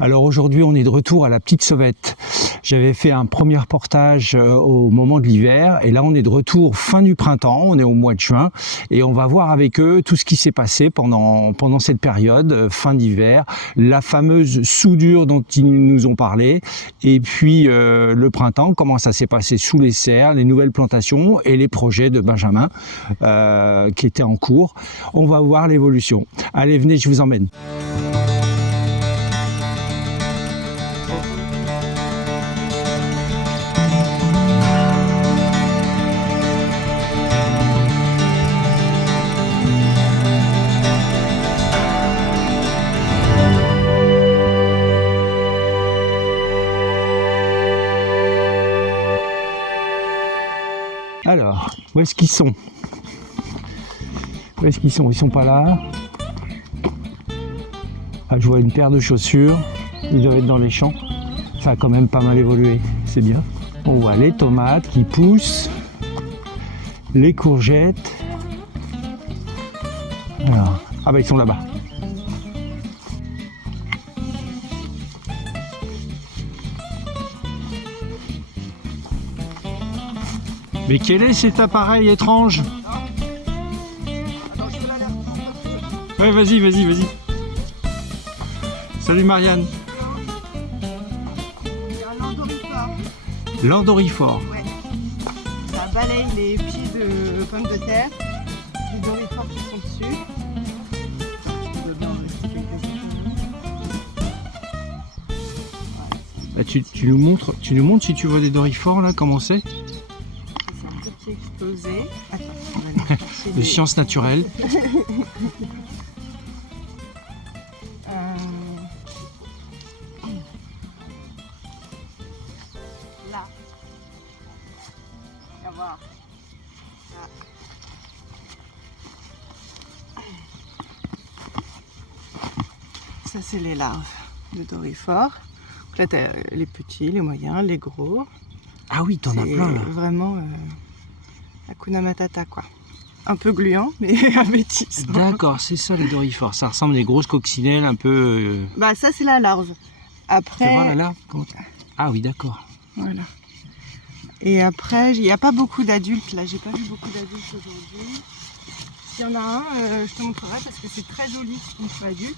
Alors aujourd'hui, on est de retour à la Petite Sauvette. J'avais fait un premier reportage au moment de l'hiver et là on est de retour fin du printemps, on est au mois de juin et on va voir avec eux tout ce qui s'est passé pendant cette période, fin d'hiver, la fameuse soudure dont ils nous ont parlé et puis le printemps, comment ça s'est passé sous les serres, les nouvelles plantations et les projets de Benjamin qui étaient en cours. On va voir l'évolution. Allez, venez, je vous emmène. Alors, où est-ce qu'ils sont? Où est-ce qu'ils sont? Ils sont pas là. Ah, je vois une paire de chaussures. Ils doivent être dans les champs. Ça a quand même pas mal évolué. C'est bien. On voit les tomates qui poussent. Les courgettes. Alors, ah bah ils sont là-bas. Mais quel est cet appareil étrange? Ouais, vas-y, vas-y, vas-y. Salut Marianne. C'est un landorifort. Landorifort. Ouais. Ça balaye les pieds de pommes de terre, les dorifores qui sont dessus. Bah, tu nous montres si tu vois des dorifores là, comment c'est? C'est un petit explosé. Attends, on va aller chercher De des- sciences naturelles. Là. On va voir. Là. Ça, c'est les larves de dorifores. Donc là, tu as les petits, les moyens, les gros. Ah oui, t'en as C'est plein là. vraiment Hakuna Matata, quoi. Un peu gluant, mais appétissant. D'accord, c'est ça les dorifores. Ça ressemble à des grosses coccinelles un peu. Bah, ça, c'est la larve. Après, Tu vois là, là comment Ah oui, d'accord. voilà. Et après, il n'y a pas beaucoup d'adultes, là. J'ai pas vu beaucoup d'adultes aujourd'hui. S'il y en a un, je te montrerai parce que c'est très joli une fois adulte.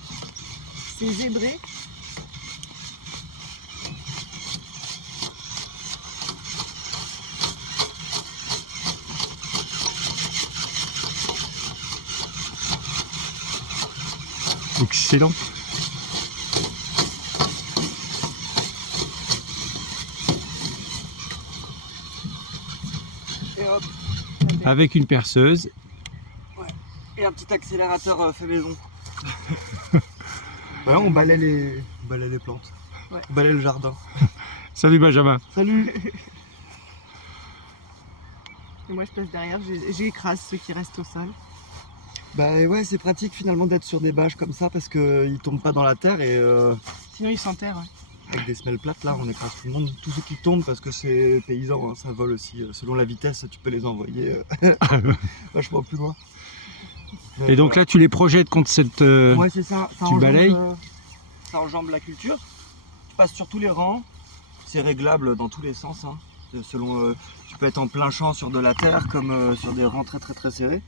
C'est zébré. Excellent. Et hop. Avec une perceuse. Et un petit accélérateur fait maison. Ouais, on balaie les plantes. Ouais. On balaie le jardin. Salut Benjamin. Salut. Et moi, je passe derrière, j'écrase ceux qui restent au sol. Bah ouais, c'est pratique finalement d'être sur des bâches comme ça parce qu'ils tombent pas dans la terre et Sinon, ils s'enterrent. Ouais. avec des semelles plates là, on écrase tout le monde. Tous ceux qui tombent parce que c'est paysan, hein, ça vole aussi. Selon la vitesse, tu peux les envoyer vachement plus loin. Et donc là, tu les projettes contre cette. Ouais, c'est ça. Ça tu enjambe, balayes ça enjambe la culture. Tu passes sur tous les rangs. C'est réglable dans tous les sens. Hein. Selon, tu peux être en plein champ sur de la terre comme sur des rangs très très très serrés.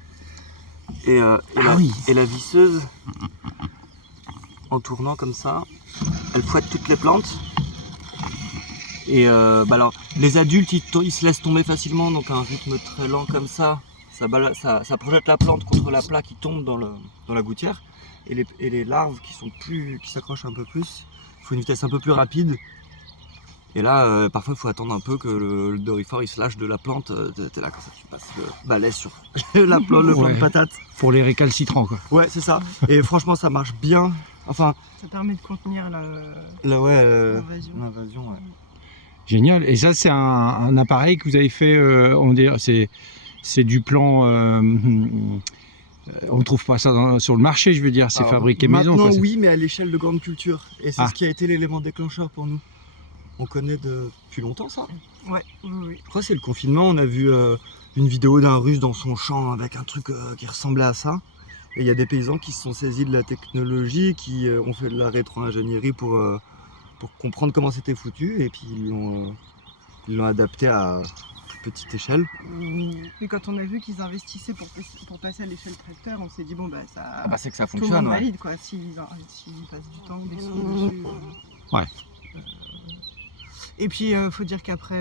Et la visseuse, en tournant comme ça, elle fouette toutes les plantes. Et alors, les adultes, ils se laissent tomber facilement, donc à un rythme très lent comme ça, ça projette la plante contre la plaque qui tombe dans la gouttière. Et les larves qui s'accrochent un peu plus, il faut une vitesse un peu plus rapide. Et là, parfois, il faut attendre un peu que le dorifort il se lâche de la plante. T'es là, comme ça, tu passes le balai sur le plant de patate. Pour les récalcitrants, quoi. Ouais, c'est ça. Et franchement, ça marche bien. Enfin, Ça permet de contenir l'invasion. Ouais. Génial. Et ça, c'est un appareil que vous avez fait. On dirait, c'est du plan. On ne trouve pas ça sur le marché, je veux dire. C'est Alors, fabriqué maison. Maintenant, Quoi. oui, mais à l'échelle de grande culture. Et c'est Ah. ce qui a été l'élément déclencheur pour nous. On connaît depuis longtemps ça. Ouais, oui. Je crois que c'est le confinement. On a vu une vidéo d'un Russe dans son champ avec un truc qui ressemblait à ça. Et il y a des paysans qui se sont saisis de la technologie, qui ont fait de la rétro-ingénierie pour comprendre comment c'était foutu, et puis ils l'ont adapté à petite échelle. Et quand on a vu qu'ils investissaient pour passer à l'échelle tracteur, on s'est dit bon bah ça. Ah bah c'est que ça tout le fonctionne, monde ouais. valide quoi, s'ils passent du temps ou des sous dessus. Ouais. Et puis faut dire qu'après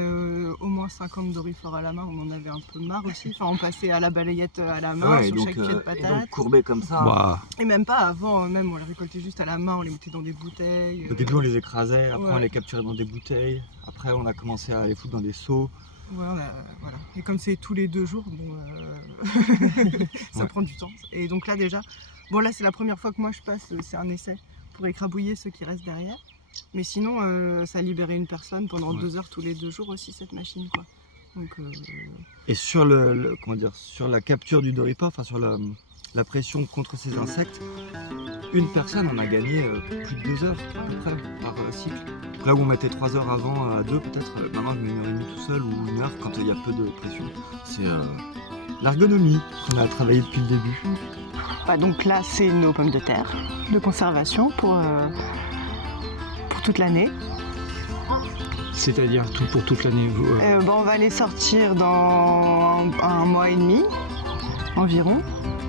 au moins 50 dorifores à la main, on en avait un peu marre aussi. Enfin on passait à la balayette à la main Ouais, sur donc, chaque pied de et donc patate. courbé comme ça. Bah, Et même pas avant, même on les récoltait juste à la main, on les mettait dans des bouteilles. Au début on les écrasait, après Ouais. on les capturait dans des bouteilles, après on a commencé à les foutre dans des seaux. Ouais, voilà. Et comme c'est tous les 2 jours, bon, ça Ouais. prend du temps. Et donc là déjà, bon là c'est la première fois que moi je passe, c'est un essai pour écrabouiller ceux qui restent derrière. Mais sinon, ça a libéré une personne pendant Ouais. 2 heures tous les 2 jours aussi cette machine quoi. Donc Et sur comment dire, sur la capture du doripore, enfin sur la pression contre ces insectes, une personne en a gagné plus de 2 heures à peu près par cycle. Là où on mettait 3 heures avant à 2 peut-être, maintenant je mets 1h30 tout seul ou 1 heure quand il y a peu de pression. C'est l'ergonomie qu'on a travaillé depuis le début. donc là c'est nos pommes de terre de conservation pour toute l'année. c'est-à-dire tout pour toute l'année. On va les sortir dans 1 mois et demi environ.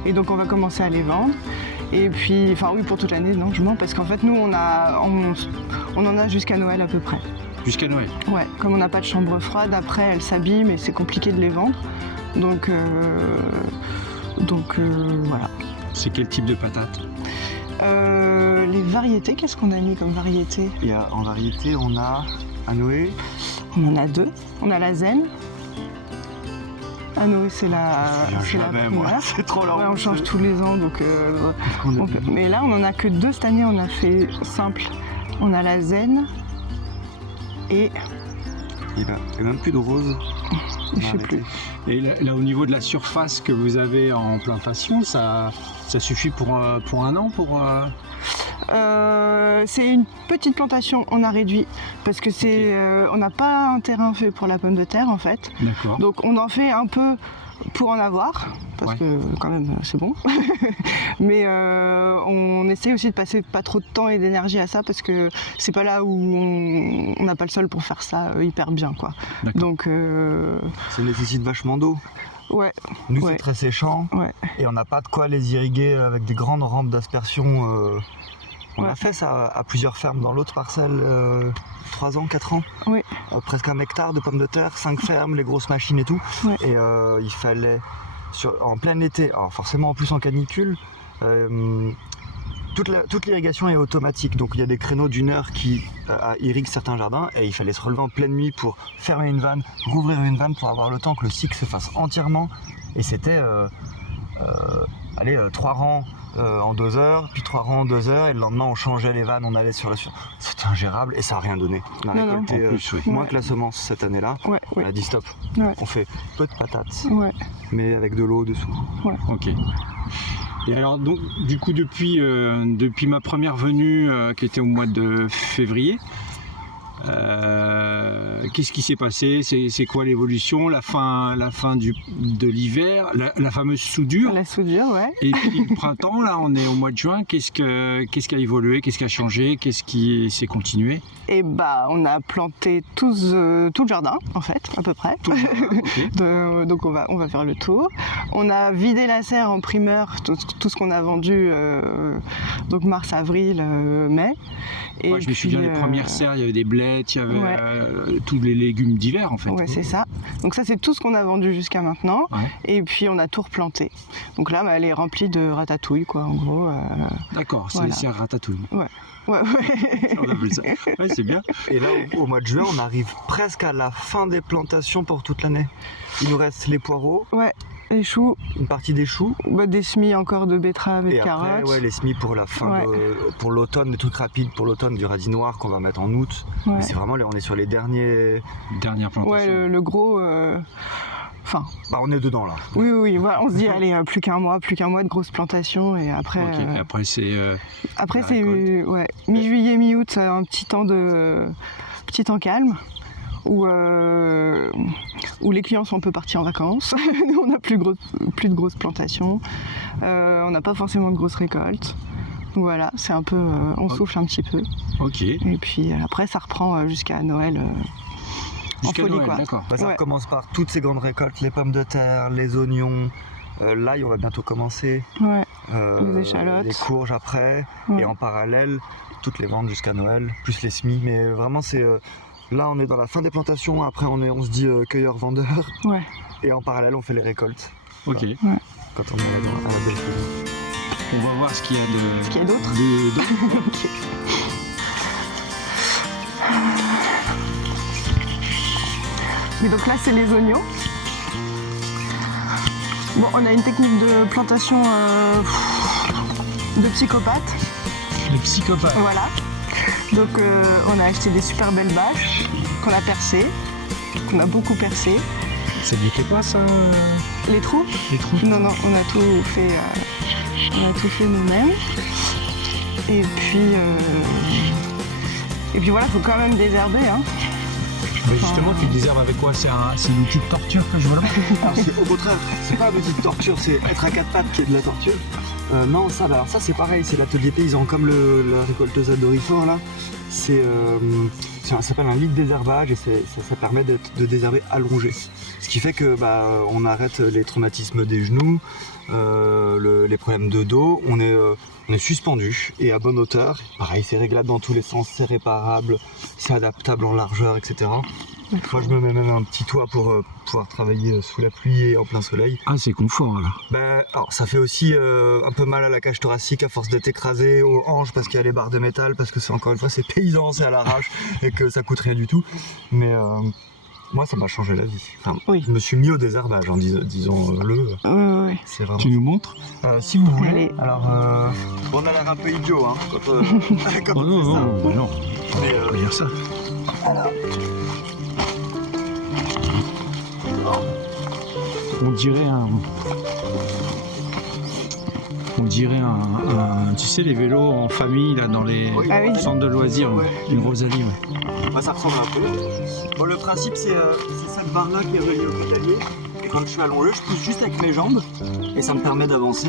Et donc on va commencer à les vendre. Et puis, enfin oui pour toute l'année, non je mens parce qu'en fait nous on en a jusqu'à Noël à peu près. Jusqu'à Noël. Ouais, comme on n'a pas de chambre froide, après elles s'abîment et c'est compliqué de les vendre. Donc voilà. C'est quel type de patate? Les variétés, qu'est-ce qu'on a mis comme variété? Et en variété on a Anoé, On en a 2. On a la zen. Anoé c'est la première. c'est trop lent. Ouais, on change tous les ans donc mais là on en a que 2 cette année, on a fait simple. On a la zen et Il n'y a même plus de rose. je sais plus. Et là, au niveau de la surface que vous avez en plantation, ça suffit pour un an pour... C'est une petite plantation, on a réduit parce que on n'a pas un terrain fait pour la pomme de terre en fait. D'accord. Donc on en fait un peu pour en avoir parce Ouais. que quand même c'est bon. Mais on essaie aussi de passer pas trop de temps et d'énergie à ça parce que c'est pas là où on n'a pas le sol pour faire ça hyper bien quoi. D'accord. Donc Ça nécessite vachement d'eau. ouais, Nous Ouais. c'est très séchant ouais. et on n'a pas de quoi les irriguer avec des grandes rampes d'aspersion. On Ouais. a fait ça à plusieurs fermes dans l'autre parcelle, 3 ans, 4 ans. Oui. Presque 1 hectare de pommes de terre, 5 fermes, les grosses machines et tout. Ouais. Et il fallait, en plein été, alors forcément en plus en canicule, toute l'irrigation est automatique. Donc il y a des créneaux d'1 heure qui irriguent certains jardins et il fallait se relever en pleine nuit pour fermer une vanne, rouvrir une vanne pour avoir le temps que le cycle se fasse entièrement. Et c'était 3 rangs en 2 heures, puis 3 rangs en 2 heures, et le lendemain on changeait les vannes, on allait sur la... C'était ingérable et ça n'a rien donné. On a Non, récolté En plus, oui. moins Ouais. que la semence cette année-là. Ouais, On ouais, a dit stop, Ouais. on fait peu de patates, ouais. mais avec de l'eau dessous. Ok. Et alors, donc, du coup, depuis ma première venue, qui était au mois de février, qu'est-ce qui s'est passé? C'est quoi l'évolution? La fin de l'hiver, la fameuse soudure. La soudure, ouais. Et puis le printemps, là, on est au mois de juin. Qu'est-ce qui a évolué? Qu'est-ce qui a changé? Qu'est-ce qui s'est continué? Et on a planté tout le jardin, en fait, à peu près. Tout le jardin, ok. Donc on va faire le tour. On a vidé la serre en primeur, tout ce qu'on a vendu, donc mars, avril, mai. Et Moi, je me souviens des premières serres, il y avait des blettes, il y avait Ouais. tous les légumes d'hiver, en fait. Ouais, c'est ça. Donc ça, c'est tout ce qu'on a vendu jusqu'à maintenant. Ouais. Et puis on a tout replanté. Donc là, elle est remplie de ratatouille, quoi, en gros. D'accord, c'est Voilà. les serres ratatouille. Ouais, ouais. On appelle ça. Ouais, c'est bien. Et là, au mois de juin, on arrive presque à la fin des plantations pour toute l'année. Il nous reste les poireaux, Les choux, une partie des choux, des semis encore de betteraves et de et après, carottes. les semis pour la fin, pour l'automne, des trucs rapides pour l'automne, du radis noir qu'on va mettre en août. Ouais. Mais c'est vraiment, on est sur les derniers... Dernière plantation. Ouais, le gros. Enfin, Bah, on est dedans là. oui, voilà, on se dit, allez, plus qu'un mois de grosses plantations, et après. Ok, et après c'est... Après, la c'est récolte. mi-juillet, mi-août, un petit temps calme. où les clients sont un peu partis en vacances. Nous, on n'a plus de grosses plantations. On n'a pas forcément de grosses récoltes. Donc voilà, c'est un peu, on souffle un petit peu. Ok. Et puis après, ça reprend jusqu'à Noël. En Jusqu'à folie, Noël, quoi. d'accord. Ça Ouais. commence par toutes ces grandes récoltes, les pommes de terre, les oignons, l'ail, on va bientôt commencer, Ouais. Les échalotes. les courges après, Ouais. et en parallèle, toutes les ventes jusqu'à Noël, plus les semis. Mais vraiment, c'est là, on est dans la fin des plantations, après on se dit cueilleur-vendeur, Ouais. et en parallèle, on fait les récoltes Ok. quand on est dans la belle saison. On va voir ce qu'il y a de. Ce qu'il y a d'autre. Ok. Et donc là, c'est les oignons. Bon, on a une technique de plantation de psychopathe. Les psychopathes. Voilà. Donc on a acheté des super belles bâches qu'on a percées, qu'on a beaucoup percées. Ça n'était pas ça, Les trous? les trous? Non, non, on a tout fait nous-mêmes. Et puis voilà, faut quand même désherber, hein. Mais justement, tu désherbes avec quoi? C'est un outil de torture que je vois là? Alors c'est au contraire, c'est pas un outil de torture, c'est être à quatre pattes qui est de la torture. Non, ça, alors ça c'est pareil, c'est l'atelier paysan, comme la récolteuse à Dorifor là. Ça s'appelle un lit de désherbage et ça permet de désherber allongé. Ce qui fait que on arrête les traumatismes des genoux, les problèmes de dos, on est suspendu et à bonne hauteur. Pareil, c'est réglable dans tous les sens, c'est réparable, c'est adaptable en largeur, etc. Moi je me mets même un petit toit pour pouvoir travailler sous la pluie et en plein soleil. Ah, c'est confort alors. Alors ça fait aussi un peu mal à la cage thoracique à force d'être écrasé aux hanches parce qu'il y a les barres de métal, parce que c'est encore une fois c'est paysan, c'est à l'arrache et que ça coûte rien du tout. Mais moi ça m'a changé la vie. Enfin, Oui. je me suis mis au désherbage, disons-le. Ouais. C'est vraiment. Tu nous montres? Si vous voulez. Allez. Alors on a l'air un peu idiot hein, quand Oh on non, fait ça. non, bah non. Mais, On va dire ça. On dirait un, tu sais, les vélos en famille là dans les Oui. Ah oui. centres de loisirs, Ouais. une Rosalie. Ouais. ça ressemble un peu. Bon, le principe c'est cette barre là qui est reliée au pédalier. Et quand je suis allongé, je pousse juste avec mes jambes et ça me permet d'avancer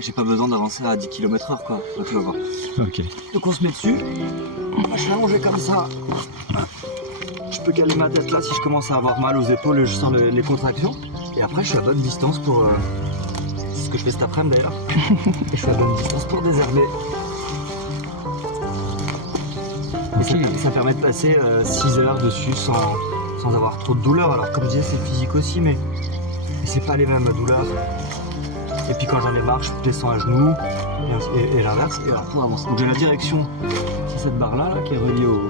J'ai pas besoin d'avancer à 10 km/h quoi. Donc, tu vas voir. Ok. Donc on se met dessus. Je suis allongé comme ça. Je peux caler ma tête là si je commence à avoir mal aux épaules et je sens les contractions. Et après je suis à bonne distance pour... c'est ce que je fais cet après-midi d'ailleurs. Et je suis à bonne distance pour désherber. Et Ok. ça permet de passer 6 heures dessus sans avoir trop de douleur. Alors comme je disais c'est physique aussi mais c'est pas les mêmes douleurs. Et puis quand j'en ai marre je descends à genoux et l'inverse. Et alors pour avancer. Donc j'ai la direction, c'est cette barre là qui est reliée aux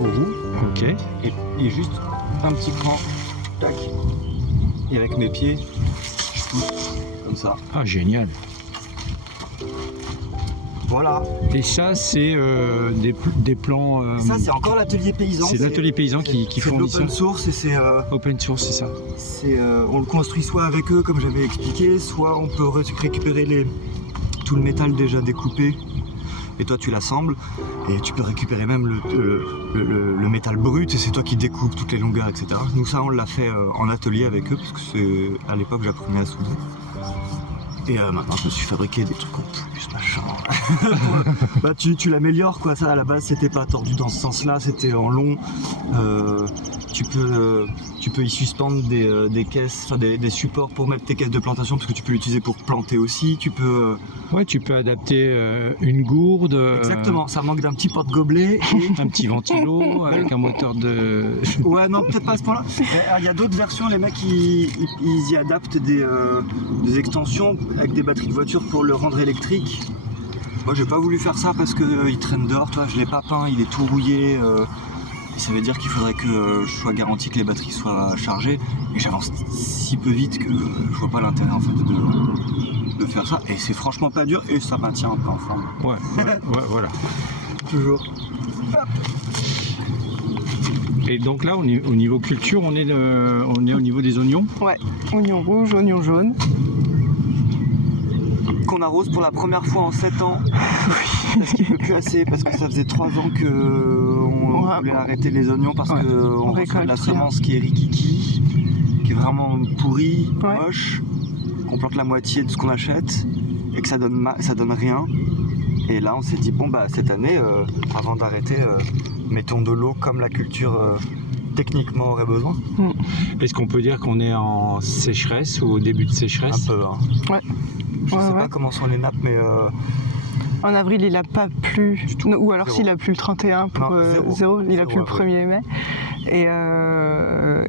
roues. Ok. Et juste un petit cran, tac. Et avec mes pieds, je pousse comme ça. Ah, génial. Voilà. Et ça, c'est des plans. Ça c'est encore l'atelier paysan. C'est l'atelier paysan qui c'est de fournit ça. l'open source et c'est Open source, c'est ça. on le construit soit avec eux comme j'avais expliqué, soit on peut récupérer tout le métal déjà découpé et toi tu l'assembles et tu peux récupérer même le métal brut et c'est toi qui découpes toutes les longueurs, etc. Nous ça on l'a fait en atelier avec eux parce que à l'époque j'apprenais à souder. Et maintenant je me suis fabriqué des trucs en plus, machin. Tu l'améliores quoi, ça à la base c'était pas tordu dans ce sens là, c'était en long. Tu peux y suspendre des caisses, enfin des supports pour mettre tes caisses de plantation parce que tu peux l'utiliser pour planter aussi, tu peux... Ouais, tu peux adapter une gourde. Exactement, ça manque d'un petit porte-gobelet. Un petit ventilo avec un moteur de. Ouais, non, peut-être pas à ce point-là. Il y a d'autres versions, les mecs ils y adaptent des extensions avec des batteries de voiture pour le rendre électrique. Moi j'ai pas voulu faire ça parce qu'il traîne dehors, toi, je l'ai pas peint, il est tout rouillé. Et ça veut dire qu'il faudrait que je sois garanti que les batteries soient chargées. Et j'avance si peu vite que je vois pas l'intérêt en fait de faire ça. Et c'est franchement pas dur et ça maintient un peu en forme. Ouais, voilà. Toujours. Et donc là, au niveau culture, on est au niveau des oignons. Ouais, oignon rouge, oignon jaune. Qu'on arrose pour la première fois en 7 ans. parce qu'il pleut plus assez, parce que ça faisait 3 ans qu'on voulait arrêter les oignons parce qu'on reçoit de la semence qui est rikiki, qui est vraiment pourrie, moche, qu'on plante la moitié de ce qu'on achète et que ça donne rien. Et là on s'est dit bon bah cette année, avant d'arrêter, mettons de l'eau comme la culture techniquement aurait besoin. Est-ce qu'on peut dire qu'on est en sécheresse ou au début de sécheresse? Un peu, hein. Ouais. Je sais pas comment sont les nappes, mais... En avril, il a pas plu, ou alors s'il a plu le 31 pour 0, il a plu le 1er mai.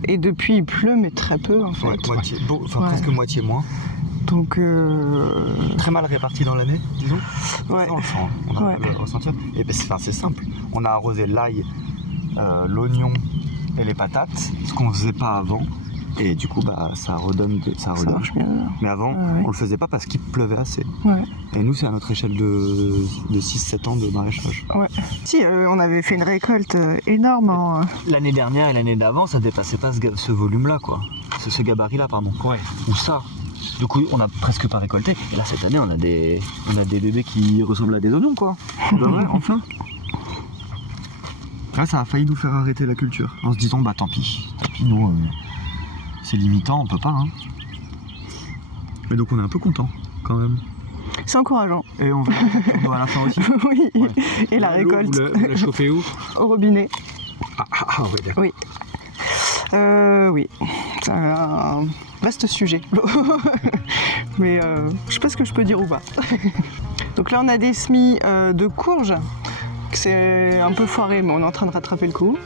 Et depuis, il pleut, mais très peu en fait. Moitié, presque moitié moins. Donc très mal réparti dans l'année, disons. Ça, on le sent, on a le ressentir. Et c'est simple, on a arrosé l'ail, l'oignon et les patates, ce qu'on faisait pas avant. Et du coup, ça redonne. Ça marche bien. Mais avant, on le faisait pas parce qu'il pleuvait assez. Ouais. Et nous, c'est à notre échelle de 6-7 ans de maraîchage. Ouais. Si, on avait fait une récolte énorme. L'année dernière et l'année d'avant, ça dépassait pas ce volume-là, quoi. Ce gabarit-là, pardon. Ouais. Ou ça. Du coup, on a presque pas récolté. Et là, cette année, on a des bébés qui ressemblent à des oignons, quoi. C'est vrai, enfin. Là, ça a failli nous faire arrêter la culture. En se disant, tant pis, nous... c'est limitant, on peut pas. Hein. Mais donc on est un peu content quand même. C'est encourageant. Et on va à la fin aussi. Oui. Ouais. Et la récolte. Vous la chauffez où? Au robinet. Oui, d'accord. Oui. Oui. C'est un vaste sujet. Mais je sais pas ce que je peux dire ou pas. Donc là on a des semis de courges. C'est un peu foiré, mais on est en train de rattraper le coup.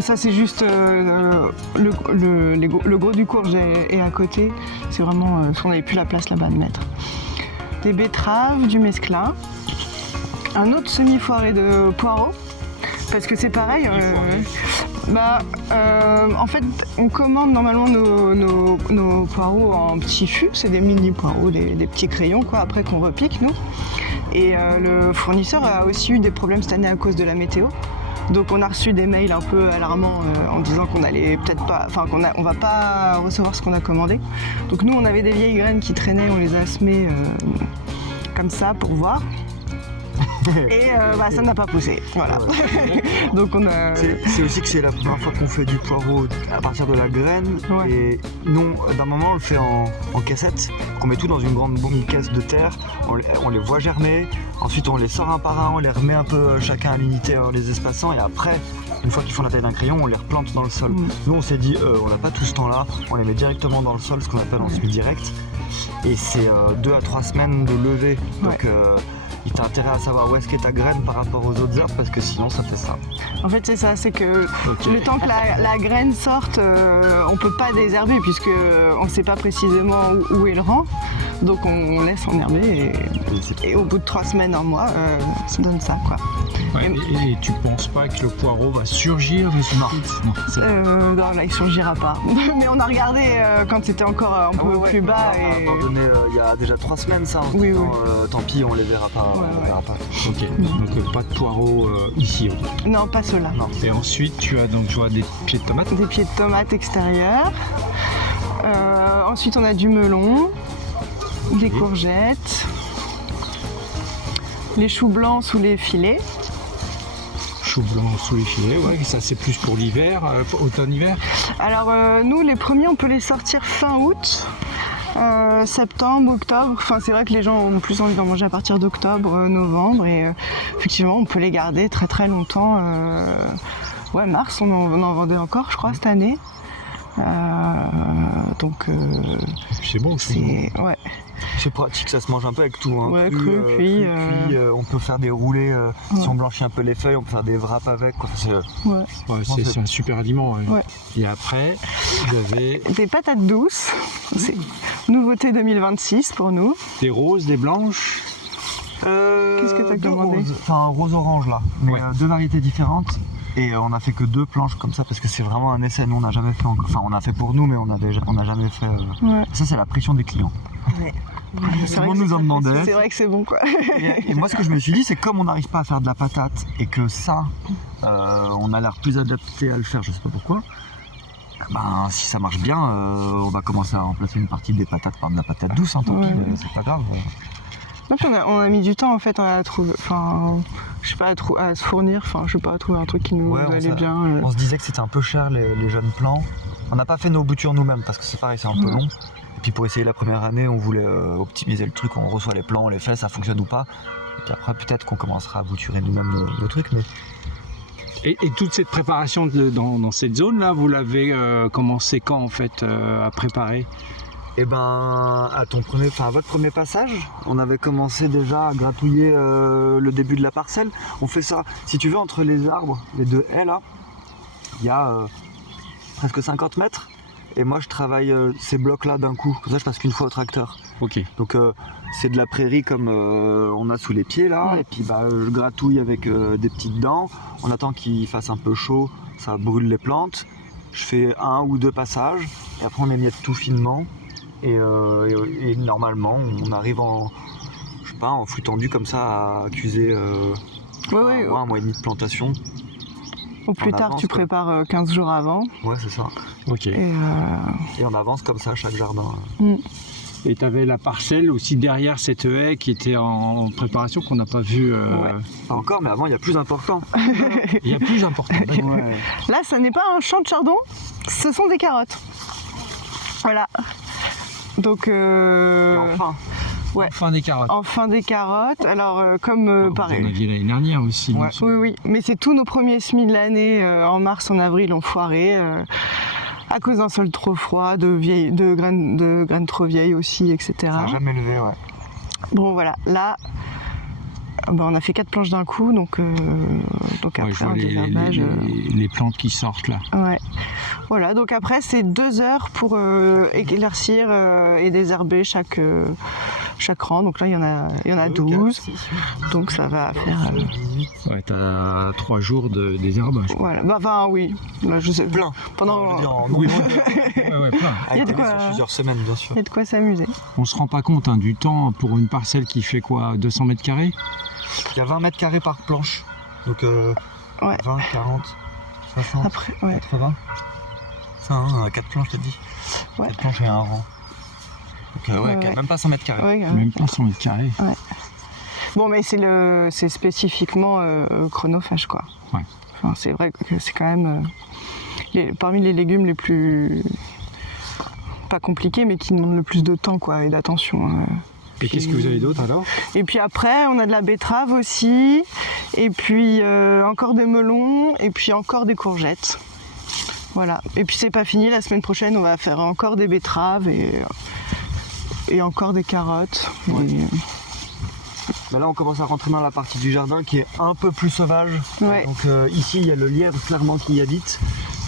Ça c'est juste le gros du courge est à côté. C'est vraiment parce qu'on n'avait plus la place là-bas de mettre. Des betteraves, du mesclin, un autre semi-foiré de poireaux. Parce que c'est pareil. En fait, on commande normalement nos poireaux en petits fûts. C'est des mini poireaux, des petits crayons quoi. Après qu'on repique nous. Et le fournisseur a aussi eu des problèmes cette année à cause de la météo. Donc on a reçu des mails un peu alarmants en disant qu'on allait peut-être pas, on va pas recevoir ce qu'on a commandé. Donc nous on avait des vieilles graines qui traînaient, on les a semées comme ça pour voir. Et ça n'a pas poussé, voilà. Donc on a... C'est aussi que c'est la première fois qu'on fait du poireau à partir de la graine. Et nous, d'un moment, on le fait en cassette, qu'on met tout dans une grande caisse de terre, on les voit germer, ensuite on les sort un par un, on les remet un peu chacun à l'unité en les espaçant, et après, une fois qu'ils font la taille d'un crayon, on les replante dans le sol. Nous, on s'est dit, on n'a pas tout ce temps-là, on les met directement dans le sol, ce qu'on appelle en semi-direct, et c'est 2 à 3 semaines de levée. Donc, il t'a intérêt à savoir où est-ce qu'est ta graine par rapport aux autres herbes parce que sinon ça fait ça. En fait c'est ça, c'est que le temps que la graine sorte, on peut pas désherber puisque on sait pas précisément où est le rang. Donc on laisse enherber et au bout de 3 semaines, 1 mois, ça donne ça quoi. Ouais, et tu penses pas que le poireau va surgir de son non, là il surgira pas. Mais on a regardé quand c'était encore un peu plus bas. À un moment donné, il y a déjà 3 semaines ça. Tant pis, on les verra pas. On verra pas. Ok, donc pas de poireaux ici. Non, pas ceux-là. Et ensuite tu as donc des pieds de tomates. Des pieds de tomates extérieurs. Ensuite on a du melon, des courgettes, les choux blancs sous les filets. Choux blancs sous les filets, ça c'est plus pour l'hiver, automne-hiver. Alors nous les premiers on peut les sortir fin août. Septembre, octobre, c'est vrai que les gens ont plus envie d'en manger à partir d'octobre, novembre et effectivement on peut les garder très très longtemps. Mars on en vendait encore je crois cette année. Donc c'est bon, ouais. C'est pratique, ça se mange un peu avec tout. Hein. Cru, cuit. On peut faire des roulés, si on blanchit un peu les feuilles, on peut faire des wraps avec. Quoi. C'est un super aliment. Ouais. Et après, vous avez... Des patates douces, c'est nouveauté 2026 pour nous. Des roses, des blanches. Qu'est-ce que tu as commandé? Rose-orange là, mais 2 variétés différentes. Et on a fait que 2 planches comme ça parce que c'est vraiment un essai. Nous on n'a jamais fait on a fait pour nous mais on n'a jamais fait. Ça c'est la pression des clients. Ouais. Tout le monde nous en demandait. C'est vrai que c'est bon quoi. Et moi ce que je me suis dit c'est comme on n'arrive pas à faire de la patate et que ça on a l'air plus adapté à le faire, je sais pas pourquoi. Si ça marche bien, on va commencer à remplacer une partie des patates par de la patate douce, tant pis, c'est pas grave. Donc on a mis du temps en fait à trouver, enfin, je sais pas, à se fournir, enfin, je sais pas, à trouver un truc qui nous allait bien. On se disait que c'était un peu cher les jeunes plants. On n'a pas fait nos boutures nous-mêmes parce que c'est pareil, c'est un peu long. Et puis pour essayer la première année, on voulait optimiser le truc, on reçoit les plants, on les fait, ça fonctionne ou pas. Et puis après, peut-être qu'on commencera à bouturer nous-mêmes nos trucs. Mais... Et toute cette préparation dans cette zone-là, vous l'avez commencé quand en fait à préparer? Eh ben, à votre premier passage, on avait commencé déjà à gratouiller le début de la parcelle. On fait ça, si tu veux, entre les arbres, les 2 haies là, il y a presque 50 mètres. Et moi, je travaille ces blocs-là d'un coup. Comme ça, je passe qu'une fois au tracteur. Ok. Donc, c'est de la prairie comme on a sous les pieds là. Et puis, je gratouille avec des petites dents. On attend qu'il fasse un peu chaud, ça brûle les plantes. Je fais 1 ou 2 passages. Et après, on émiette tout finement. Et normalement, on arrive en flux tendu comme ça à accuser un mois et demi de plantation. Au plus tard, tu prépares 15 jours avant. Ouais, c'est ça. Ok. Et on avance comme ça chaque jardin. Et tu avais la parcelle aussi derrière cette haie qui était en préparation qu'on n'a pas vue. Pas encore, mais avant, il y a plus important. Il y a plus important. Ouais. Là, ça n'est pas un champ de chardon, ce sont des carottes. Voilà. Donc, Et enfin. Ouais. Enfin des carottes. Enfin des carottes. Alors comme pareil. Vous en aviez l'année dernière aussi. Ouais. Oui. Mais c'est tous nos premiers semis de l'année. En mars, en avril, ont foiré à cause d'un sol trop froid, de graines trop vieilles aussi, etc. Ça n'a jamais levé, ouais. Bon voilà, là, on a fait 4 planches d'un coup, donc après je vois un désherbage. les plantes qui sortent là. Ouais. Voilà, donc après c'est 2 heures pour éclaircir et désherber chaque rang. Donc là il y en a 12, 4, 6, 8, donc ça va faire... 18. Ouais, t'as 3 jours de désherbage. Voilà, oui. Là, je sais. Plein. Pendant... Je veux dire, oui, plein. Il y a de quoi... sur plusieurs semaines, bien sûr. Il y a de quoi s'amuser. On se rend pas compte du temps pour une parcelle qui fait quoi, 200 mètres carrés? Il y a 20 mètres carrés par planche. Donc 20, 40, 60, après, 80. Ça, 4 planches, t'as dit. 4 planches et un rang. Donc même pas 100 mètres carrés. Ouais, même pas 100 mètres carrés. Ouais. Bon, mais c'est spécifiquement chronophage, quoi. Ouais. Enfin, c'est vrai que c'est quand même parmi les légumes les plus pas compliqués, mais qui demandent le plus de temps, quoi, et d'attention. Et qu'est-ce que vous avez d'autre alors? Et puis après, on a de la betterave aussi, et puis encore des melons, et puis encore des courgettes. Voilà. Et puis c'est pas fini, la semaine prochaine, on va faire encore des betteraves et encore des carottes. Ouais. Et... Mais là, on commence à rentrer dans la partie du jardin qui est un peu plus sauvage. Ouais. Donc ici, il y a le lièvre clairement qui y habite.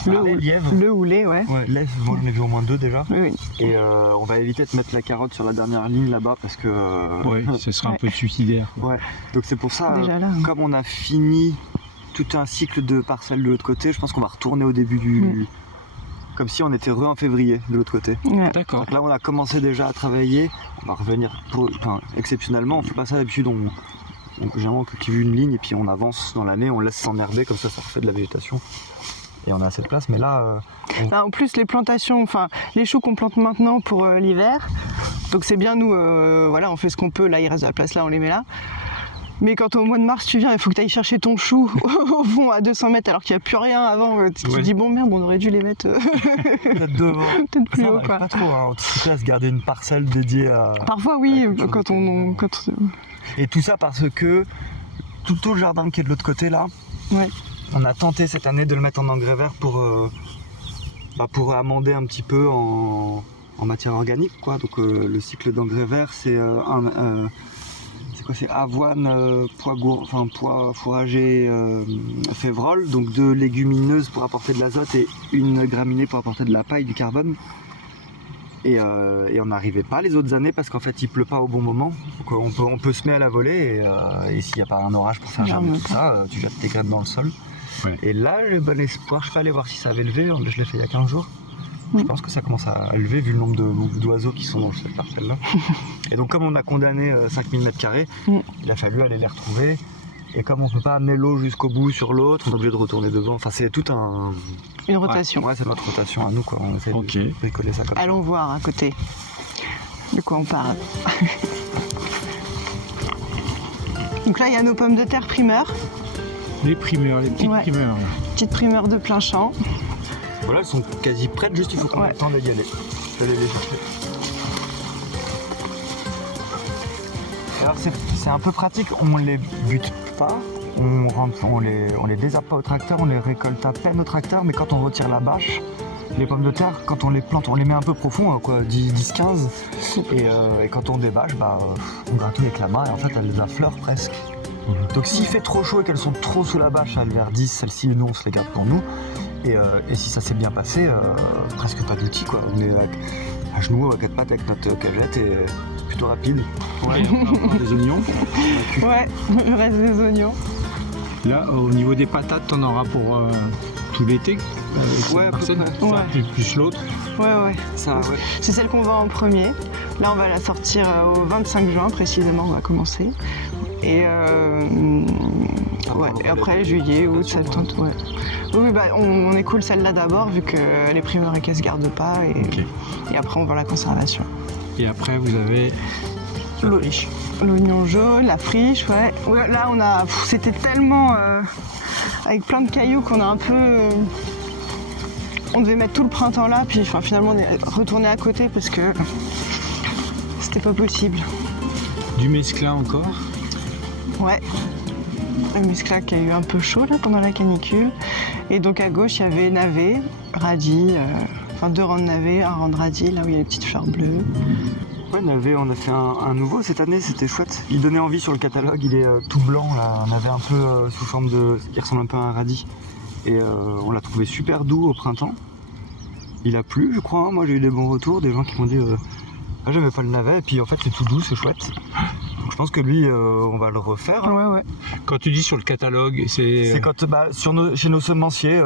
Le lièvre. ou les, ouais. Ouais, lièvre, moi j'en ai vu au moins 2 déjà. Oui. Et on va éviter de mettre la carotte sur la dernière ligne là-bas parce que... Oui, ce sera un peu suicidaire. Ouais, donc c'est pour ça, Déjà là, comme on a fini tout un cycle de parcelles de l'autre côté, je pense qu'on va retourner au début du... Comme si on était en février de l'autre côté. Ouais. D'accord. Donc là, on a commencé déjà à travailler. On va revenir exceptionnellement. On fait pas ça d'habitude. On généralement on cultive une ligne et puis on avance dans l'année. On laisse s'enherber comme ça refait de la végétation. Et on a assez de place. Mais là, En plus, les plantations, les choux qu'on plante maintenant pour l'hiver. Donc c'est bien, nous, on fait ce qu'on peut. Là, il reste de la place. Là, on les met là. Mais quand au mois de mars tu viens, il faut que tu ailles chercher ton chou au fond à 200 mètres alors qu'il n'y a plus rien avant. Tu te dis bon merde, on aurait dû les mettre peut-être devant. Peut-être plus ça, haut, on quoi. pas trop à anticiper à se garder une parcelle dédiée à... Parfois oui, à quand on... Et tout ça parce que tout le jardin qui est de l'autre côté là, on a tenté cette année de le mettre en engrais vert pour amender un petit peu en matière organique, quoi. Donc le cycle d'engrais vert, c'est c'est avoine, pois fourragé, févrole, donc 2 légumineuses pour apporter de l'azote et une graminée pour apporter de la paille, du carbone. Et on n'arrivait pas les autres années parce qu'en fait il pleut pas au bon moment. Donc on peut semer à la volée et s'il n'y a pas un orage pour faire germer tout ça, tu jettes tes graines dans le sol. Ouais. Et là j'ai bon espoir, je peux aller voir si ça avait levé, je l'ai fait il y a 15 jours. Je pense que ça commence à lever vu le nombre d'oiseaux qui sont dans cette parcelle-là. Et donc comme on a condamné 5000 m², il a fallu aller les retrouver. Et comme on ne peut pas amener l'eau jusqu'au bout sur l'autre, on est obligé de retourner devant. Enfin c'est tout une rotation. Ouais, c'est notre rotation à nous, quoi. On essaie de bricoler ça comme ça. Allons voir à côté de quoi on parle. Donc là, il y a nos pommes de terre primeurs, Les primeurs, les petites Ouais. primeurs. petites primeurs de plein champ. Voilà, elles sont quasi prêtes, juste il faut qu'on ait Ouais. le temps d'y aller. Je vais aller les chercher. Alors c'est un peu pratique, on les bute pas, on les désherbe pas au tracteur, on les récolte à peine au tracteur, mais quand on retire la bâche, les pommes de terre, quand on les plante, on les met un peu profond, hein, quoi, 10-15, et quand on débâche, on gratouille avec la main et en fait elles affleurent presque. Donc s'il fait trop chaud et qu'elles sont trop sous la bâche, elles vers 10, celles-ci, nous on se les garde pour nous. Et si ça s'est bien passé, presque pas d'outils quoi. On est à genoux, à quatre pattes avec notre cagette et plutôt rapide. Ouais, on va avoir des oignons. Ouais, il reste des oignons. Là, au niveau des patates, t'en auras pour tout l'été. Ouais, à peu près. Ça, Ouais. plus l'autre. Ouais. Ça, ouais. C'est celle qu'on vend en premier. Là, on va la sortir au 25 juin précisément, on va commencer. Et ouais, et après juillet, août, septembre, ouais. Oui, on écoule celle-là d'abord vu qu'elle est primeur et qu'elle se garde pas. Et après, on vend la conservation. Et après, vous avez la L'eau- friche. L'oignon jaune, la friche, ouais. Ouais, là, on a. C'était tellement. Avec plein de cailloux qu'on a un peu. On devait mettre tout le printemps là, puis finalement, on est retourné à côté parce que. C'était pas possible. Du mesclun encore. Ouais. Le mesclun qui a eu un peu chaud là pendant la canicule. Et donc à gauche, il y avait navet, radis, enfin 2 rangs de navet, un rang de radis, là où il y a les petites fleurs bleues. Ouais, navet, on a fait un nouveau cette année, c'était chouette. Il donnait envie sur le catalogue, il est tout blanc là, un navet un peu sous forme de. Il ressemble un peu à un radis. Et on l'a trouvé super doux au printemps. Il a plu, je crois, hein. Moi j'ai eu des bons retours, des gens qui m'ont dit ah, j'aimais pas le navet, et puis en fait c'est tout doux, c'est chouette. Donc je pense que lui, on va le refaire. Hein. Ouais. Quand tu dis sur le catalogue, c'est C'est quand chez nos semenciers,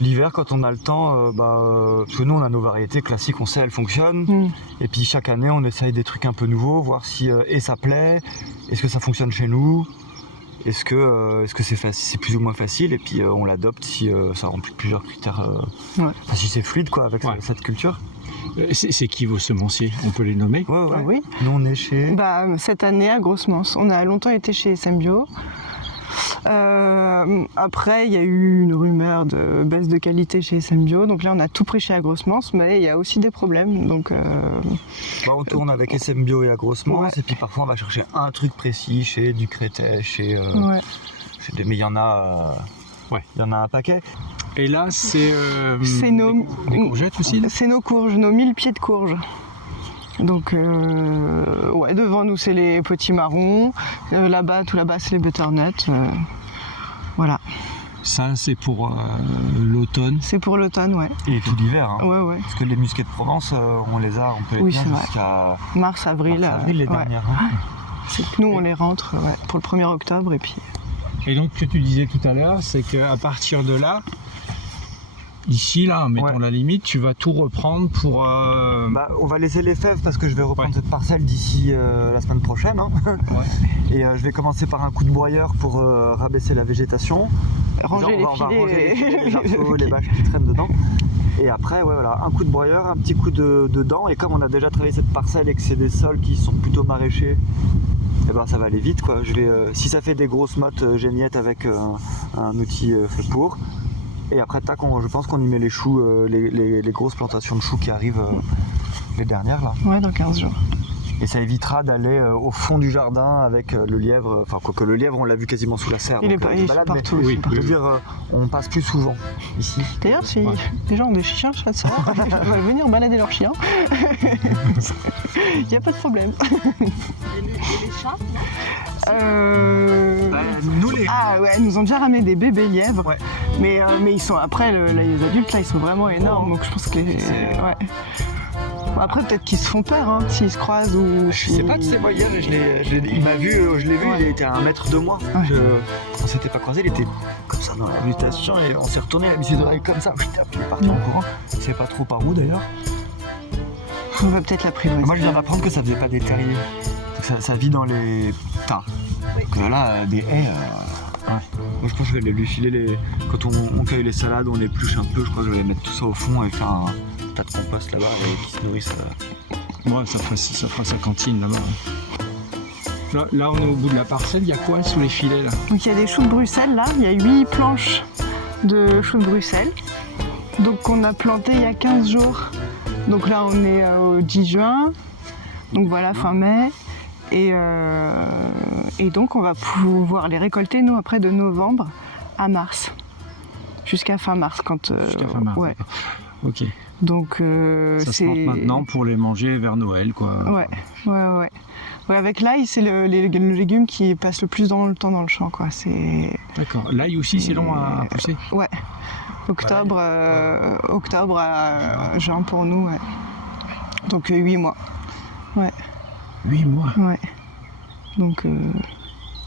l'hiver quand on a le temps, parce que nous on a nos variétés classiques, on sait elles fonctionnent. Mm. Et puis chaque année on essaye des trucs un peu nouveaux, voir si et ça plaît, est-ce que ça fonctionne chez nous, est-ce que c'est plus ou moins facile, et puis on l'adopte si ça remplit plusieurs critères, Ouais. enfin, si c'est fluide quoi avec Ouais. cette culture. c'est qui vos semenciers? On peut les nommer? Ouais. Ah oui. Nous on est chez. Cette année à Grosse-Mance. On a longtemps été chez SM Bio. Après, il y a eu une rumeur de baisse de qualité chez SM Bio. Donc là, on a tout pris chez Agrossemence, mais il y a aussi des problèmes. Donc, On tourne avec SM Bio et Agrossemence, Ouais. et puis parfois on va chercher un truc précis chez du Crétet, ouais. mais il y en a. Ouais. Il y en a un paquet. Et là, c'est C'est nos- des courgettes aussi là. C'est nos courges, nos 1000 pieds de courges. Donc, ouais, devant nous, c'est les petits marrons. Là-bas, tout là-bas, c'est les butternuts. Voilà. Ça, c'est pour l'automne. C'est pour l'automne, ouais. Et tout l'hiver. Hein. Ouais. Parce que les musquets de Provence, on peut les Oui, tenir c'est vrai. jusqu'à Mars, avril. mars, avril les ouais. dernières. Hein. C'est que nous, on les rentre ouais, pour le 1er octobre et puis. Et donc, ce que tu disais tout à l'heure, c'est qu'à partir de là, ici, là, mettons Ouais. la limite, tu vas tout reprendre pour... On va laisser les fèves parce que je vais reprendre Ouais. cette parcelle d'ici la semaine prochaine. Hein. Ouais. Et je vais commencer par un coup de broyeur pour rabaisser la végétation. Ranger Déjà, on va les ranger les filets. filets, les arceaux, les bâches qui traînent dedans. Et après, ouais, voilà, un coup de broyeur, un petit coup de dent. Et comme on a déjà travaillé cette parcelle et que c'est des sols qui sont plutôt maraîchers, eh ben, ça va aller vite, quoi. Si ça fait des grosses mottes, j'ai m'y être avec un outil fait pour. Et après, tac, je pense qu'on y met les choux, les grosses plantations de choux qui arrivent, les dernières là. Ouais, dans 15 jours. Et ça évitera d'aller au fond du jardin avec le lièvre. Enfin, quoique le lièvre, on l'a vu quasiment sous la serre. Il est donc, pas- il il se est balade, partout. mais oui, je veux dire, on passe plus souvent ici. D'ailleurs, si Ouais. les gens ont des chiens chasseurs, ils veulent venir balader leurs chiens. Il n'y a pas de problème. Et les chats Nous les. Ah ouais, ils nous ont déjà ramené des bébés lièvres. Ouais. Mais ils sont après, les adultes là, ils sont vraiment énormes. Donc je pense que ouais. Bon, après, peut-être qu'ils se font peur hein, s'ils se croisent ou. Je sais pas, tu sais, moi hier, il m'a vu, je l'ai vu, Ouais. il était à 1 mètre de moi. Ouais. On s'était pas croisés, il était comme ça dans la mutation et on s'est retourné, il a mis ses oreilles comme ça. Putain, puis il est parti en courant. Je sais pas trop par où d'ailleurs. On va peut-être l'apprivoiser. Moi je viens d'apprendre que ça faisait pas des terriers. Donc ça vit dans les tas. Donc là, des haies. Ouais. Moi je pense que je vais lui filer quand on cueille les salades, on épluche un peu, je crois que je vais mettre tout ça au fond et faire un tas de compost là-bas et qui se nourrissent. Ouais, ça fera sa cantine là-bas. Là, on est au bout de la parcelle. Il y a quoi sous les filets là? Donc il y a des choux de Bruxelles là, il y a 8 planches de choux de Bruxelles. Donc qu'on a planté il y a 15 jours. Donc là on est au 10 juin, donc voilà fin mai. Et donc on va pouvoir les récolter nous après de novembre à mars. Jusqu'à fin mars quand. Jusqu'à fin mars. Ouais. Ok. Donc ça se plante maintenant pour les manger vers Noël quoi. Ouais, avec l'ail, c'est le légume qui passe le plus le temps dans le champ, quoi. D'accord. L'ail aussi, c'est long à pousser. Ouais. Octobre à juin pour nous, ouais. Donc 8 mois. Ouais. 8 mois. Ouais. Donc.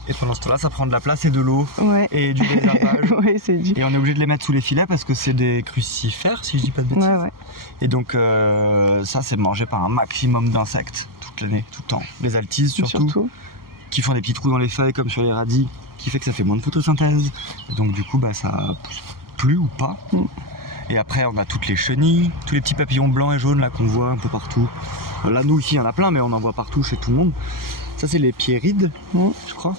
Et pendant ce temps-là, ça prend de la place et de l'eau Ouais. et du désherbage. Ouais, c'est dur. Et on est obligé de les mettre sous les filets parce que c'est des crucifères, si je dis pas de bêtises. Ouais. Et donc ça, c'est mangé par un maximum d'insectes toute l'année, tout le temps. Les altises surtout, qui font des petits trous dans les feuilles comme sur les radis, qui fait que ça fait moins de photosynthèse. Et donc du coup, ça pousse plus ou pas. Et après, on a toutes les chenilles, tous les petits papillons blancs et jaunes là qu'on voit un peu partout. Là, nous ici, il y en a plein, mais on en voit partout chez tout le monde. Ça, c'est les pierrides, je crois.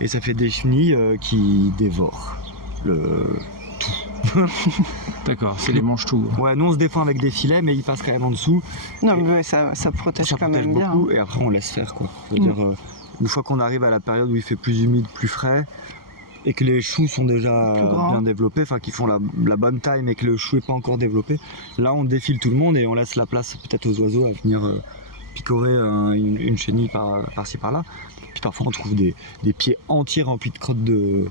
Et ça fait des chenilles qui dévorent tout. D'accord, c'est les mange tout. Ouais, nous on se défend avec des filets, mais ils passent quand même en dessous. Non, mais ça protège Ça quand protège même bien. beaucoup, et après on laisse faire quoi. C'est-à-dire, une fois qu'on arrive à la période où il fait plus humide, plus frais, et que les choux sont déjà bien développés, enfin qui font la bonne taille, mais que le chou n'est pas encore développé, là on défile tout le monde et on laisse la place peut-être aux oiseaux à venir picorer une chenille par-ci par-là. Puis parfois on trouve des pieds entiers remplis de crottes de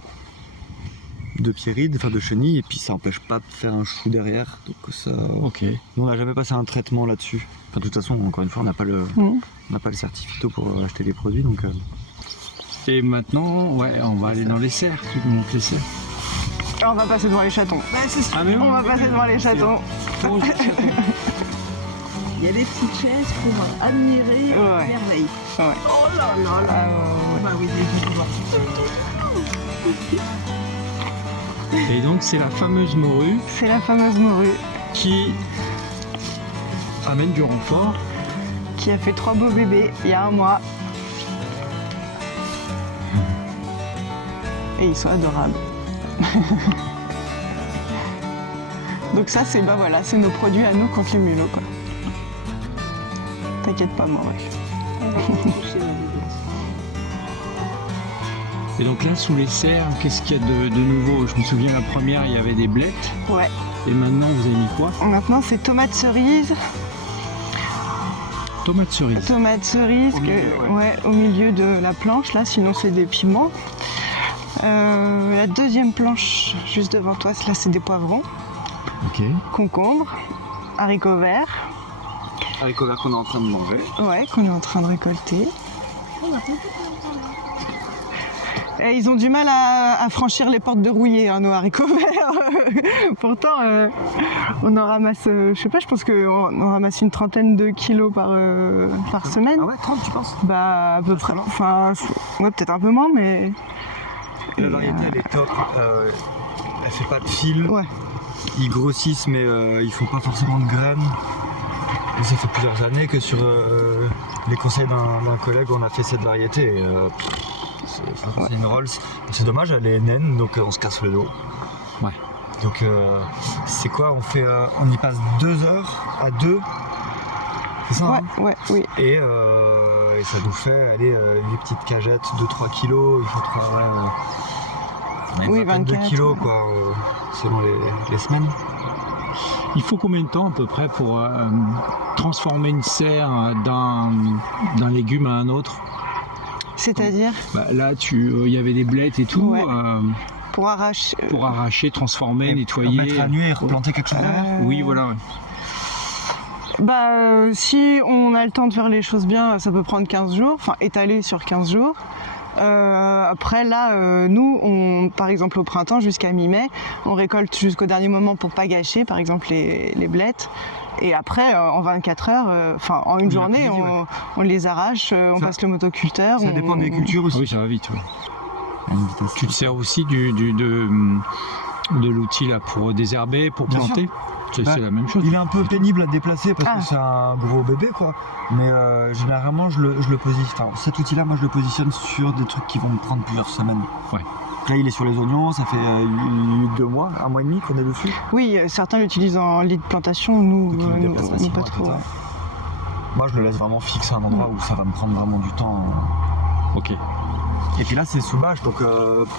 pierrides, enfin de chenilles, et puis ça n'empêche pas de faire un chou derrière. Donc ça. Ok. Nous on n'a jamais passé un traitement là-dessus. Enfin de toute façon, encore une fois, on n'a pas le certificat pour acheter les produits, donc. Et maintenant, on va aller dans les serres. Tu me montres les serres. On va passer devant les chatons. Ah mais On va passer devant les chatons. Il y a des petites chaises pour admirer les merveilles. Ouais. Oh là là là. Bah oui, Et donc c'est la fameuse morue C'est la fameuse morue qui amène du renfort. qui a fait 3 beaux bébés il y a 1 mois. Et ils sont adorables. Donc ça c'est c'est nos produits à nous contre les mulots quoi. T'inquiète pas morue. Et donc là sous les serres, qu'est-ce qu'il y a de nouveau? Je me souviens la première il y avait des blettes. Ouais. Et maintenant vous avez mis quoi? Maintenant c'est tomates cerises. Tomates cerises. Tomates cerises au milieu de la planche là, sinon c'est des piments. La deuxième planche juste devant toi, là c'est des poivrons. Ok. Concombres, haricots verts. Haricots verts qu'on est en train de manger. Ouais, qu'on est en train de récolter. Et ils ont du mal à franchir les portes de rouillé, nos haricots verts. Pourtant, on en ramasse, je sais pas, je pense qu'on en ramasse une trentaine de kilos par semaine. Ah ouais, 30 tu penses? Bah à peu près. Enfin, ouais, peut-être un peu moins, mais. La variété elle est top. Elle fait pas de fil. Ouais. Ils grossissent mais ils font pas forcément de graines. Et ça fait plusieurs années que sur les conseils d'un collègue on a fait cette variété. Et, c'est une Rolls. C'est dommage, elle est naine donc on se casse le dos. Ouais. Donc c'est quoi? On y passe 2 heures à 2. C'est ça? Ouais, ouais, oui. Et ça nous fait aller des petites cagettes de 3 kilos. Il faut 22 kilos quoi, selon les semaines. Il faut combien de temps à peu près pour transformer une serre d'un légume à un autre? C'est-à-dire? Là, il y avait des blettes et tout. Ouais. Pour arracher, transformer, nettoyer. Mettre à nu et replanter quelque chose derrière. Oui, voilà. Si on a le temps de faire les choses bien, ça peut prendre 15 jours, enfin étalé sur 15 jours. Après là, nous, par exemple au printemps jusqu'à mi-mai, on récolte jusqu'au dernier moment pour pas gâcher, par exemple les blettes. Et après, en 24 heures, en une journée, on les arrache, on passe le motoculteur. Ça dépend des cultures aussi. Ah oui, ça va vite. Ouais. À une vitesse. Tu te sers aussi de l'outil là pour désherber, pour planter? C'est Bah, la même chose. Il est un peu pénible à déplacer parce Ah. que c'est un gros bébé quoi. Mais généralement je le positionne. Enfin, cet outil-là, moi je le positionne sur des trucs qui vont me prendre plusieurs semaines. Ouais. Là il est sur les oignons, ça fait 2 mois, 1 mois et demi qu'on est dessus. Oui, certains l'utilisent en lit de plantation, nous, Donc, il nous, déplace nous, facilement, pas trop. etc. Ouais. Moi je le laisse vraiment fixe à un endroit où ça va me prendre vraiment du temps. Ok. Et puis là c'est sous bâche, donc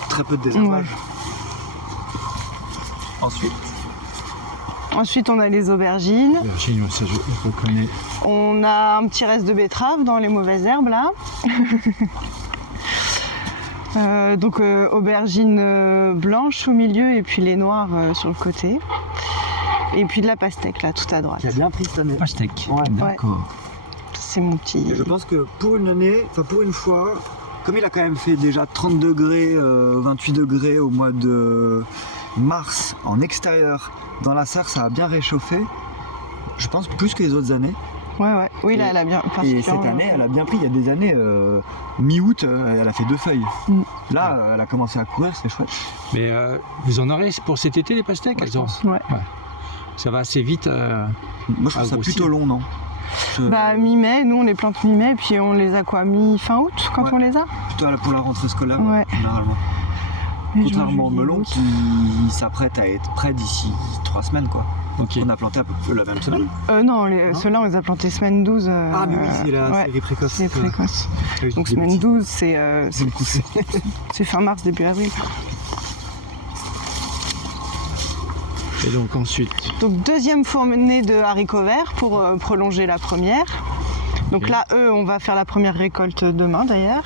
très peu de désherbage. Ensuite, on a les aubergines. Virginie, ça je reconnais. On a un petit reste de betterave dans les mauvaises herbes là. Donc aubergines blanches au milieu et puis les noires sur le côté. Et puis de la pastèque là tout à droite. Qui a bien pris cette année. Pastèque. Ouais. D'accord. C'est mon petit. Et je pense que pour une année, enfin pour une fois, comme il a quand même fait déjà 30 degrés, 28 degrés au mois de mars en extérieur, dans la serre ça a bien réchauffé, je pense plus que les autres années. Ouais. Oui, là, elle a bien. Et cette année, elle a bien pris. Il y a des années, mi-août, elle a fait 2 feuilles. Mm. Là, elle a commencé à courir, c'est chouette. Mais vous en aurez pour cet été les pastèques? Ouais, elles ont... Ouais. Ça va assez vite. Moi, je trouve ça grossir. plutôt long, non? Bah mi-mai, nous on les plante mi-mai, puis on les a quoi, mi-fin août quand Ouais. on les a. Plutôt pour la rentrée scolaire, Ouais. généralement. Et Contrairement au juin, melon juillet, août. qui s'apprête à être prêt d'ici 3 semaines, quoi. Ok. On a planté à peu près la même semaine. Non, Non ceux-là on les a plantés semaine 12. Ah, mais oui, c'est la ouais, série précoce. c'est précoce. Oui, Donc des semaine petits. 12, C'est le coup, c'est- c'est fin mars, début avril. Et donc ensuite. Donc deuxième fournée de haricots verts pour prolonger la première. Donc Ok. là, on va faire la première récolte demain d'ailleurs.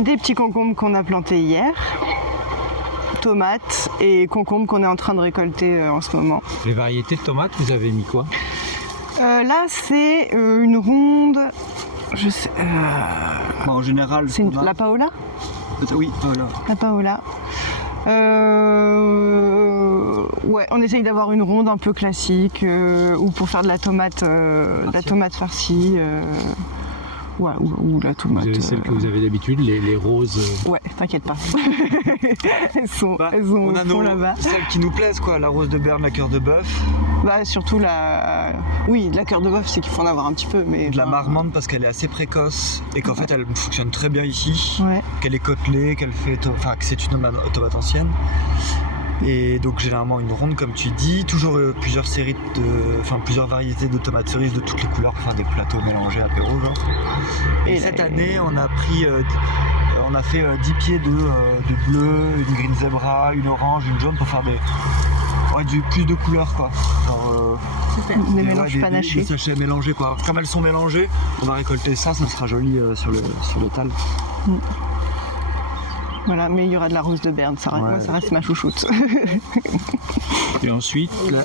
Des petits concombres qu'on a plantés hier. Tomates et concombres qu'on est en train de récolter en ce moment. Les variétés de tomates, vous avez mis quoi? Là, c'est une ronde. Je sais. Bon, en général, C'est on a- la Paola. Oui, voilà. La Paola. Ouais, on essaye d'avoir une ronde un peu classique ou pour faire de la tomate farcie. Ouais, ou la tomate. Vous avez celles que vous avez d'habitude, les roses. Ouais, t'inquiète pas. elles sont Bah, au on a fond là-bas. celles qui nous plaisent, quoi. La rose de Berne, la cœur de bœuf. Bah, surtout oui, de la cœur de bœuf, c'est qu'il faut en avoir un petit peu. Mais, De la enfin, marmande parce qu'elle est assez précoce et qu'en fait elle fonctionne très bien ici. Ouais. Qu'elle est côtelée, que c'est une tomate ancienne. Et donc généralement une ronde comme tu dis, toujours plusieurs variétés de tomates cerises de toutes les couleurs pour faire des plateaux mélangés apéro genre. Et Et cette là, année on a pris on a fait 10 pieds de bleu, une green zebra, une orange, une jaune pour faire plus de couleurs quoi. Genre, des mélanges panachés. des sachets mélangés quoi. Comme elles sont mélangées, on va récolter ça sera joli sur l'étal. Voilà, mais il y aura de la rose de Berne, Ouais. moi, ça reste ma chouchoute. Et ensuite, là,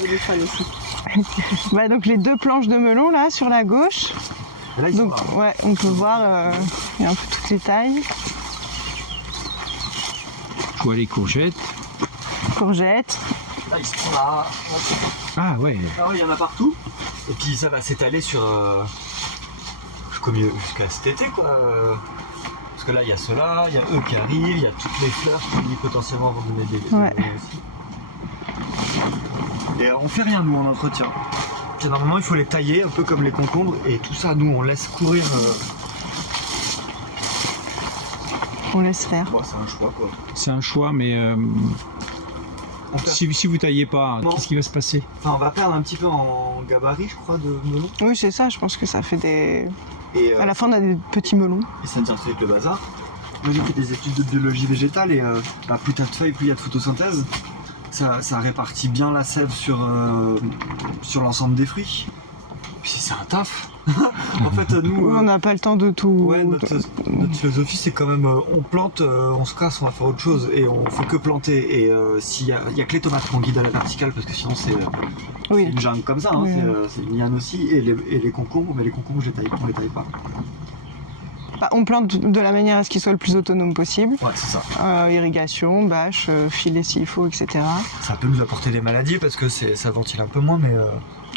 Bah, donc les 2 planches de melon là sur la gauche. Et là, ils sont Donc là. ouais, on peut voir il y a un peu toutes les tailles. je vois les courgettes. Courgettes. Là, ils sont là. Ah ouais. Ah oui, il y en a partout. Et puis ça va s'étaler sur jusqu'à cet été quoi. Parce que là il y a ceux-là, il y a eux qui arrivent, il y a toutes les fleurs qui potentiellement vont donner des Ouais. des aussi. Et on fait rien nous en entretien. Puis, normalement il faut les tailler un peu comme les concombres et tout ça nous on laisse courir. On laisse faire. Bon, c'est un choix quoi. C'est un choix, mais On, perd- si vous taillez pas, Non. qu'est-ce qui va se passer? enfin, on va perdre un petit peu en gabarit je crois de melon. Oui, c'est ça, je pense que ça fait des. Et, À la fin, on a des petits melons. et ça devient très vite le bazar. Moi j'ai fait des études de biologie végétale et plus t'as de feuilles, plus il y a de photosynthèse. Ça répartit bien la sève sur l'ensemble des fruits. Puis c'est un taf. En fait nous, On n'a pas le temps de tout. ouais, notre philosophie c'est quand même on plante, on se casse, on va faire autre chose et on fait que planter. Et s'il y a que les tomates qu'on guide à la verticale parce que sinon c'est Oui. une jungle comme ça, hein, Oui. c'est une liane aussi. Et les concombres, mais les concombres on les taille pas. Bah, on plante de la manière à ce qu'il soit le plus autonome possible. Ouais, c'est ça. Irrigation, bâche, filet s'il faut, etc. Ça peut nous apporter des maladies parce que ça ventile un peu moins, mais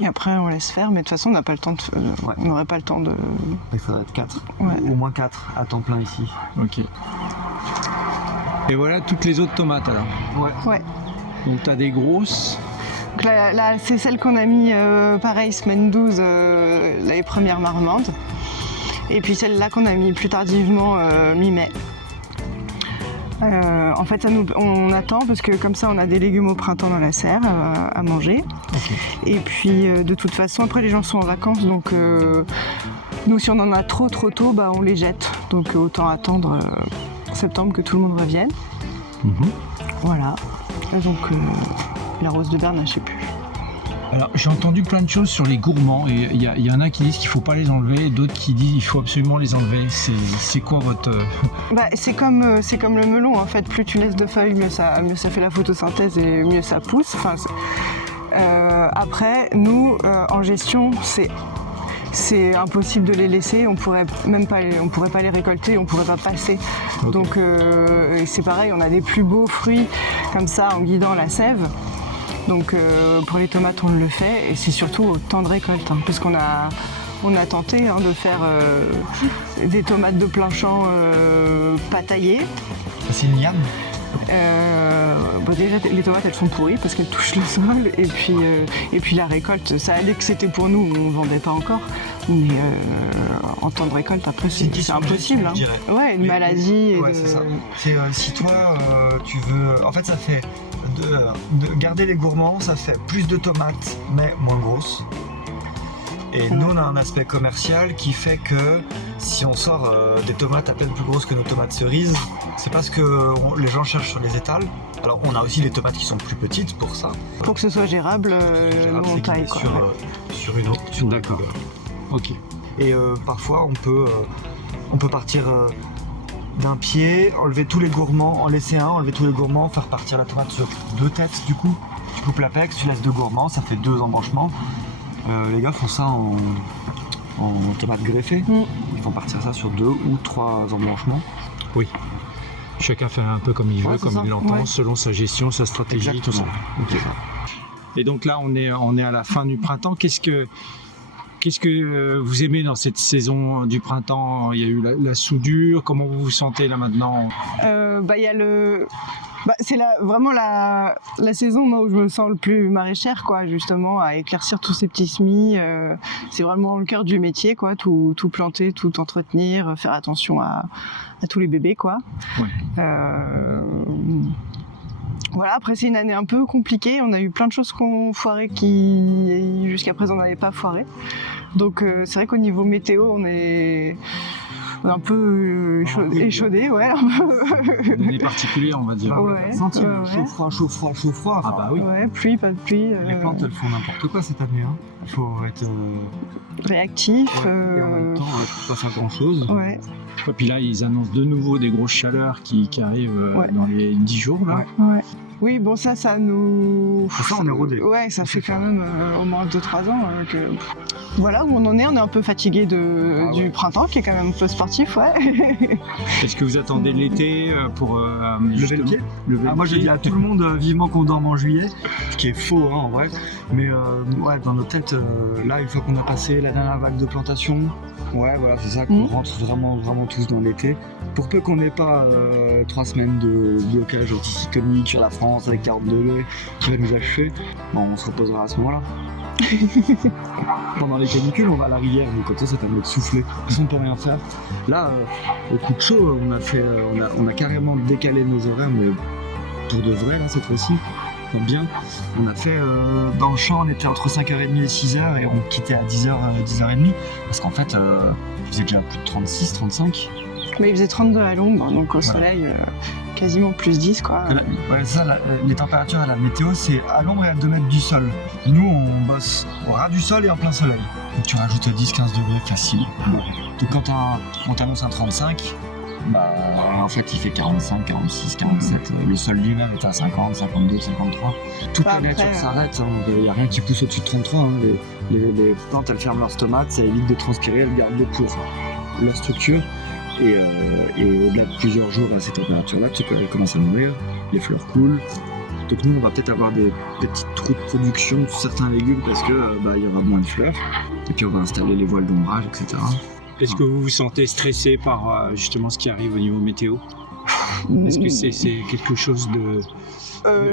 Et après, on laisse faire. Mais de toute façon, on n'a pas le temps de. Ouais. On n'aurait pas le temps de. il faudrait être 4. Ouais. Au moins 4 à temps plein ici. Ok. Et voilà toutes les autres tomates alors. Ouais. Ouais. Donc tu as des grosses. Donc là, c'est celle qu'on a mis pareil semaine 12, les premières marmandes. Et puis celle-là qu'on a mis plus tardivement mi-mai. En fait, on attend parce que comme ça, on a des légumes au printemps dans la serre à manger. Ok. Et puis, de toute façon, après, les gens sont en vacances, donc nous, si on en a trop tôt, bah, on les jette. Donc, autant attendre septembre que tout le monde revienne. Voilà. Et donc, la rose de Berne, je sais plus. Alors, j'ai entendu plein de choses sur les gourmands et il y en a qui disent qu'il ne faut pas les enlever, d'autres qui disent qu'il faut absolument les enlever. C'est quoi votre... Bah, c'est comme le melon, en fait. Plus tu laisses de feuilles, mieux ça fait la photosynthèse et mieux ça pousse. Enfin, après, nous, en gestion, c'est impossible de les laisser. On pourrait pas les récolter, on pourrait pas passer. Okay. Donc, c'est pareil, on a des plus beaux fruits comme ça en guidant la sève. Donc pour les tomates on le fait et c'est surtout au temps de récolte parce qu'on a tenté de faire des tomates de plein champ pas taillées. C'est une yam. Déjà les tomates elles sont pourries parce qu'elles touchent le sol et puis la récolte ça allait que c'était pour nous, on vendait pas encore mais en temps de récolte après c'est impossible. Je dirais. Ouais, une maladie. Ouais, c'est ça. C'est si toi tu veux, en fait ça fait de garder les gourmands, ça fait plus de tomates mais moins grosses. Et nous on a un aspect commercial qui fait que si on sort des tomates à peine plus grosses que nos tomates cerises, c'est parce que les gens cherchent sur les étals. Alors on a aussi les tomates qui sont plus petites pour ça. Pour que ce soit gérable, nous on taille quoi. Sur une autre. D'accord. Ok. Et parfois on peut partir d'un pied, enlever tous les gourmands, en laisser un, enlever tous les gourmands, faire partir la tomate sur 2 têtes du coup. Tu coupes l'apex, tu laisses 2 gourmands, ça fait 2 embranchements. Les gars font ça en tomates greffées. Ils font partir ça sur 2 ou 3 embranchements. Oui. Chacun fait un peu comme il veut, comme ça. il l'entend, Ouais. selon sa gestion, sa stratégie, tout ça. Okay. Et donc là, on est à la fin du printemps. Qu'est-ce que vous aimez dans cette saison du printemps? Il y a eu la soudure. Comment vous vous sentez là maintenant? Il y a c'est vraiment la saison moi, où je me sens le plus maraîchère, quoi, justement, à éclaircir tous ces petits semis. C'est vraiment le cœur du métier, quoi, tout planter, tout entretenir, faire attention à tous les bébés, quoi. Ouais. Voilà, après c'est une année un peu compliquée, on a eu plein de choses qu'on foirait qui jusqu'à présent n'avaient pas foiré. Donc c'est vrai qu'au niveau météo on est un peu échaudé, ouais. Une année particulière, on va dire. Ouais. Chaud froid. Ah bah oui. Ouais, pluie, pas de pluie. Les plantes elles font n'importe quoi cette année. Hein. Il faut être réactif. et en même temps tu peux pas faire grand chose. Ouais. Et puis là, ils annoncent de nouveau des grosses chaleurs qui arrivent dans les 10 jours. Là. Ouais. Oui, bon ça nous... Pour ça on est rodé. Ouais, ça fait quand même au moins 2-3 ans que... Voilà où on en est, on est un peu fatigué du printemps qui est quand même un peu sportif, ouais. Est-ce que vous attendez l'été pour lever le pied? Moi je dis à tout le monde vivement qu'on dorme en juillet, ce qui est faux hein, en vrai. Mais ouais, dans nos têtes, là une fois qu'on a passé la dernière vague de plantation, ouais voilà c'est ça qu'on rentre vraiment tous dans l'été. Pour peu qu'on n'ait pas 3 semaines de blocage anticyclonique sur la France avec 40 degrés qui va nous achever, bon, on se reposera à ce moment-là. Pendant les canicules, on va à la rivière, donc comme ça permet de souffler. On ne peut rien faire. Là, au coup de chaud, on a carrément décalé nos horaires, mais pour de vrai là cette fois-ci. Bien, on a fait dans le champ, on était entre 5h30 et 6h et on quittait à 10h, 10h30 parce qu'en fait, il faisait déjà plus de 36, 35. Mais il faisait 32 à l'ombre, donc au soleil, quasiment plus 10 quoi. Ouais, ça, les températures à la météo, c'est à l'ombre et à 2 mètres du sol. Nous, on bosse au ras du sol et en plein soleil. Donc tu rajoutes 10-15 degrés facile. Donc quand on t'annonce un 35, bah, en fait il fait 45, 46, 47. Le sol lui-même est à 50, 52, 53. Toute la nature s'arrête, il n'y a rien qui pousse au-dessus de 33. Hein. Les plantes elles ferment leurs stomates, ça évite de transpirer, elles gardent l'eau pour leur structure. Et au-delà de plusieurs jours à ces températures-là, elles commencent à mourir, les fleurs coulent. Donc nous on va peut-être avoir des petites trous de production de certains légumes parce que il y aura moins de fleurs. Et puis on va installer les voiles d'ombrage, etc. Est-ce que vous vous sentez stressé par justement ce qui arrive au niveau météo? Est-ce que c'est quelque chose de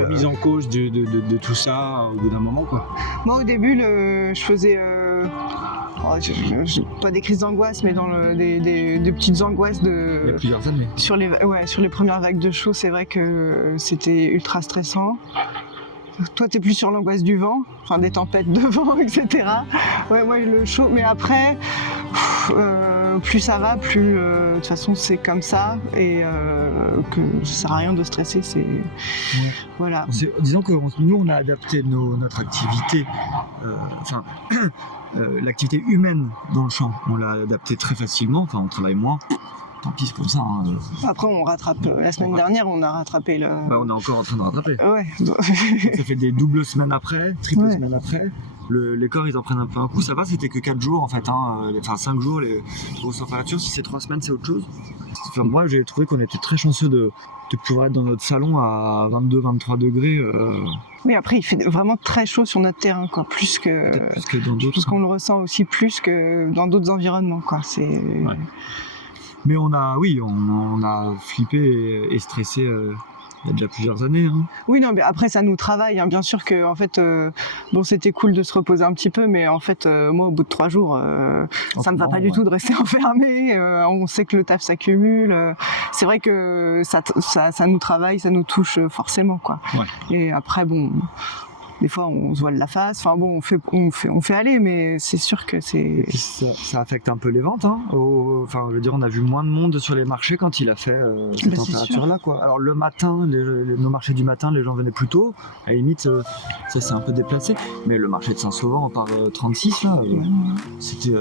mise en cause de tout ça au bout d'un moment, quoi? Moi, au début, je faisais pas des crises d'angoisse, mais des petites angoisses Il y a plusieurs années. sur les premières vagues de chaud. C'est vrai que c'était ultra stressant. Toi, t'es plus sur l'angoisse du vent, enfin des tempêtes de vent, etc. Ouais, moi, le chaud. Mais après, plus ça va, plus de toute façon c'est comme ça et que ça sert à rien de stresser. Voilà. Disons que nous, on a adapté notre activité, l'activité humaine dans le champ. On l'a adapté très facilement. Enfin, on travaille moins. Tant pis, c'est comme ça. Hein. Après, on rattrape. La semaine dernière, on a rattrapé le. Bah, on est encore en train de rattraper. Ouais. Ça fait des doubles semaines après, triples semaines après. Les corps, ils en prennent un peu un coup. Ça va, c'était que 4 jours en fait. Enfin, 5 jours, les grosses températures. Si c'est 3 semaines, c'est autre chose. Enfin, moi, j'ai trouvé qu'on était très chanceux de pouvoir être dans notre salon à 22-23 degrés. Oui, après, il fait vraiment très chaud sur notre terrain, quoi. Plus que dans d'autres. Parce qu'on le ressent aussi plus que dans d'autres environnements, quoi. Ouais. Mais on a flippé et stressé il y a déjà plusieurs années. Hein. Oui, non, mais après ça nous travaille. Hein. Bien sûr que en fait, bon, c'était cool de se reposer un petit peu, mais en fait, moi, au bout de 3 jours, ça me va pas du tout de rester enfermé. On sait que le taf s'accumule. C'est vrai que ça nous travaille, ça nous touche forcément, quoi. Ouais. Et après, bon. Des fois, on se voile la face. Enfin bon, on fait aller, mais c'est sûr que c'est. Ça affecte un peu les ventes. Hein. Enfin, je veux dire, on a vu moins de monde sur les marchés quand il a fait cette température-là, quoi. Alors le matin, nos marchés du matin, les gens venaient plus tôt. À la limite, ça s'est un peu déplacé. Mais le marché de Saint-Sauvant par 36, là, c'était.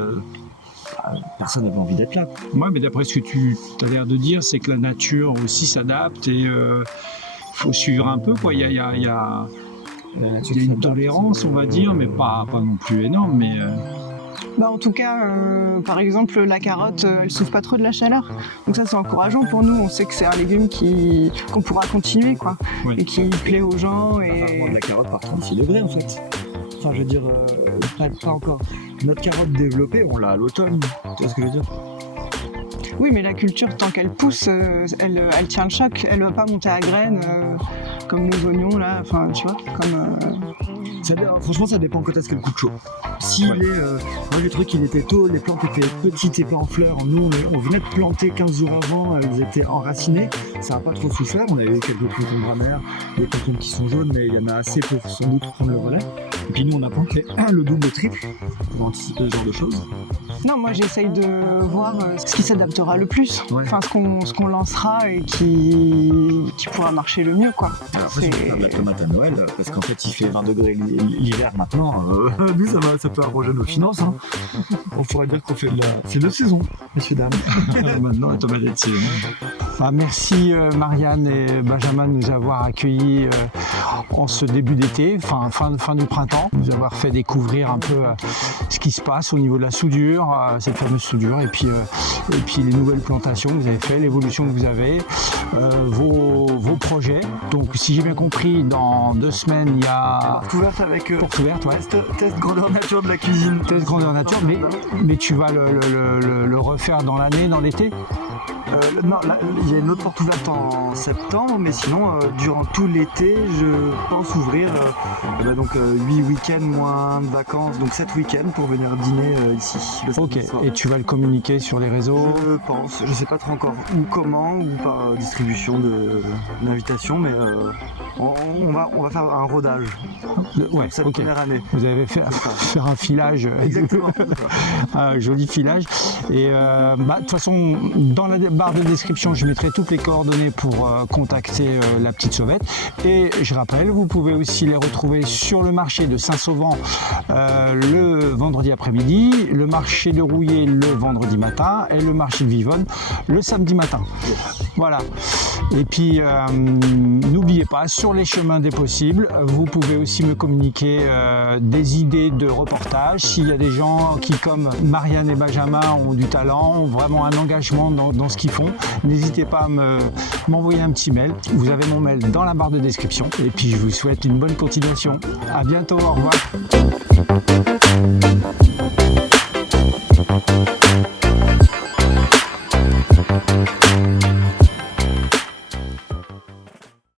Personne n'avait envie d'être là. Ouais, mais d'après ce que tu as l'air de dire, c'est que la nature aussi s'adapte et faut suivre un peu, quoi. Il y a une tolérance, on va dire, mais pas non plus énorme. Mais Bah, en tout cas, par exemple, la carotte, elle souffre pas trop de la chaleur. Donc ça, c'est encourageant pour nous. On sait que c'est un légume qu'on pourra continuer, quoi, et qui plaît aux gens. Et la carotte par 36 degrés, en fait. Enfin, je veux dire, pas encore. Notre carotte développée, on l'a à l'automne. Tu vois ce que je veux dire? Oui, mais la culture, tant qu'elle pousse, elle tient le choc. Elle va pas monter à graines comme nos oignons, là. Enfin, tu vois, comme... Franchement, ça dépend quand est-ce qu'elle coupe chaud. Moi, le truc, il était tôt, les plantes étaient petites et pas en fleurs. Nous, on venait de planter 15 jours avant, elles étaient enracinées. Ça n'a pas trop souffert. On avait eu quelques concombres amers, des concombres qui sont jaunes, mais il y en a assez pour sans doute prendre le relais. Et puis nous, on a planté le double, triple pour anticiper ce genre de choses. Non, moi, j'essaye de voir ce qui s'adaptera le plus. Ouais. Enfin, ce qu'on lancera et qui pourra marcher le mieux, quoi. Alors après, je vais faire de la tomate à Noël, parce qu'en fait, il fait 20 degrés l'hiver maintenant. Nous, ça peut arranger nos finances. Hein. On pourrait dire qu'on fait c'est de saison, messieurs, dames. Maintenant, la tomate est de saison. Merci Marianne et Benjamin de nous avoir accueillis en ce début d'été, fin du printemps, nous avoir fait découvrir un peu ce qui se passe au niveau de la soudure, cette fameuse soudure, et puis les nouvelles plantations que vous avez fait, l'évolution que vous avez, vos projets. Donc si j'ai bien compris, dans 2 semaines, il y a... Porte ouverte avec porte ouverte, ouais. Test grandeur nature de la cuisine. Test grandeur nature, mais tu vas le refaire dans l'année, dans l'été? Non, là, il y a une autre porte ouverte en septembre, mais sinon, durant tout l'été, je pense ouvrir 8 week-ends moins de vacances, donc 7 week-ends pour venir dîner ici. Ok, et tu vas le communiquer sur les réseaux? Je pense, je sais pas trop encore où, comment, ou par distribution d'invitation, mais on va faire un rodage cette première année. Vous avez faire un filage. Exactement. Un joli filage. Et de toute façon, dans la barre de description, je mettrai toutes les coordonnées pour contacter la petite sauvette. Et je rappelle, vous pouvez aussi les retrouver sur le marché de Saint-Sauvant le vendredi après-midi, le marché de Rouillé le vendredi matin et le marché de Vivonne le samedi matin. Voilà. Et puis, n'oubliez pas, sur les chemins des possibles, vous pouvez aussi me communiquer des idées de reportages. S'il y a des gens qui, comme Marianne et Benjamin, ont du talent, ont vraiment un engagement dans ce qu'ils font, n'hésitez pas à m'envoyer un petit mail. Vous avez mon mail dans la barre de description. Et puis, je vous souhaite une bonne continuation. À bientôt, au revoir.